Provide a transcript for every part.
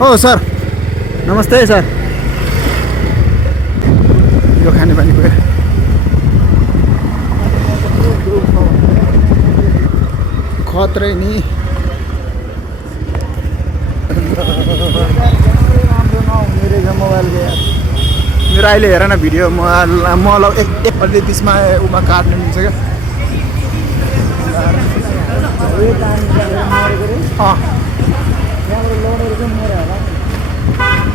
हो सर नमस्ते सर यो खाने पानी गयो खत्रै नि मेरो अहिले हेर न भिडियो म एकपल्ट बिचमा उमा काट्नु मिल्छ क्या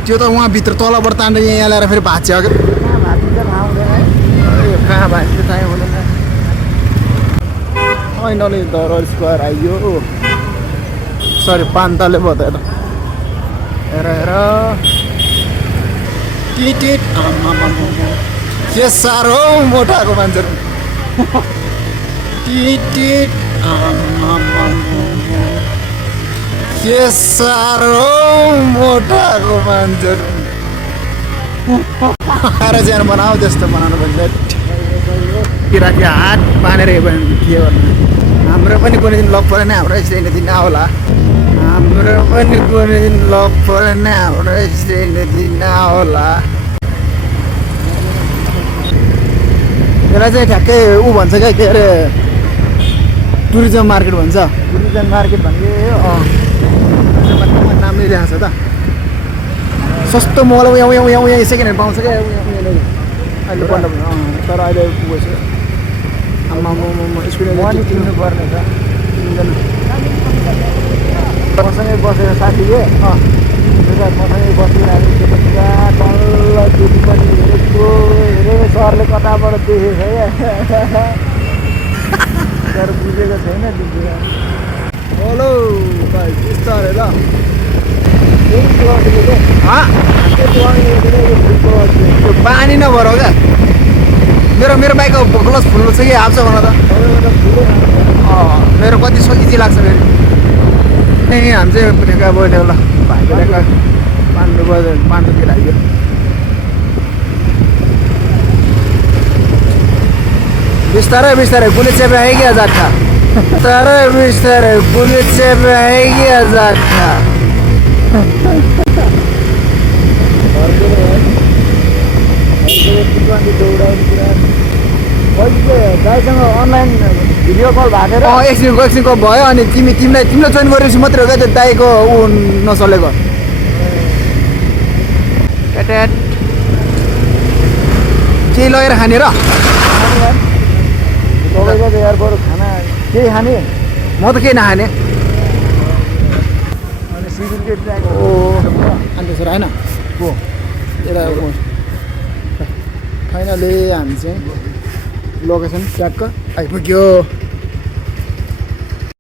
त्यो त उहाँभित्र तलबाट तान्दै यहाँ ल्याएर फेरि भाँच्यो क्या कहाँ भाँच्यो थाहै हुँदैन फाइनली दरबार स्क्वायर आइयो सरी पान्ताले बतायो त हेर हेर टिटिट के साह्रो मोटाको मान्छेहरू टिटिट के साह्रो मोटाको मान्छेहरू आएर ज्यान बनाऊ त्यस्तो बनाउनु भन्दा किराँती हात बाँधेर के गर्नु हाम्रो पनि कुनै दिन लक परेन हाम्रो एक्सिडेन्ट दिन आउला हाम्रो पनि कुनै दिन लक परेन हाम्रो एक्सिडेन्ट दिन आउला त्यसलाई चाहिँ ठ्याक्कै ऊ भन्छ क्या के अरे टुरिज्म मार्केट भन्छ टुरिज्म मार्केट भन्ने नामले ल्याएको छ त सस्तो मल उहाँ सेकेन्ड ह्यान्ड पाउँछ क्या अहिले पल्ट तर अहिले गएछ आमा स्कुल किन्नु पर्ने छ मसँगै बसेर साथीले मसँगै बसिरहेको तल्ल दुध पनि हेरेको हेरेको सरले कताबाट देखेछ क्या तर बुझेको छैन हेलो भाइ बिस्तारै ल त्यो पानी नभर क्या मेरो बाइकको ग्लस फुल्नु छ कि हाल्छ भन त मेरो कति इजी लाग्छ फेरि ए हामी चाहिँ ठेक्का बस्यो ल भाइको ठेक्का पाण्डुतिर आइयो बिस्तारै बिस्तारै पुलिस चेप है क्या जाट्ठा बिस्तारै बिस्तारै पुलिस चेप है क्या जाट्ठा दाइसँग अनलाइन भिडियो कल भएको एकछिनको भयो अनि तिमीलाई जोइन गरेपछि मात्रै हो क्या त्यो दाइको ऊ नचलेको केही लगेर खाने र तपाईँको त यार बरु खाना केही खाने म त केही नखाने अनि सिक्युरिटी ओ अन्त सर होइन हो यता फाइनली हामी चाहिँ लोकेसन ट्र्याकको आइपुग्यो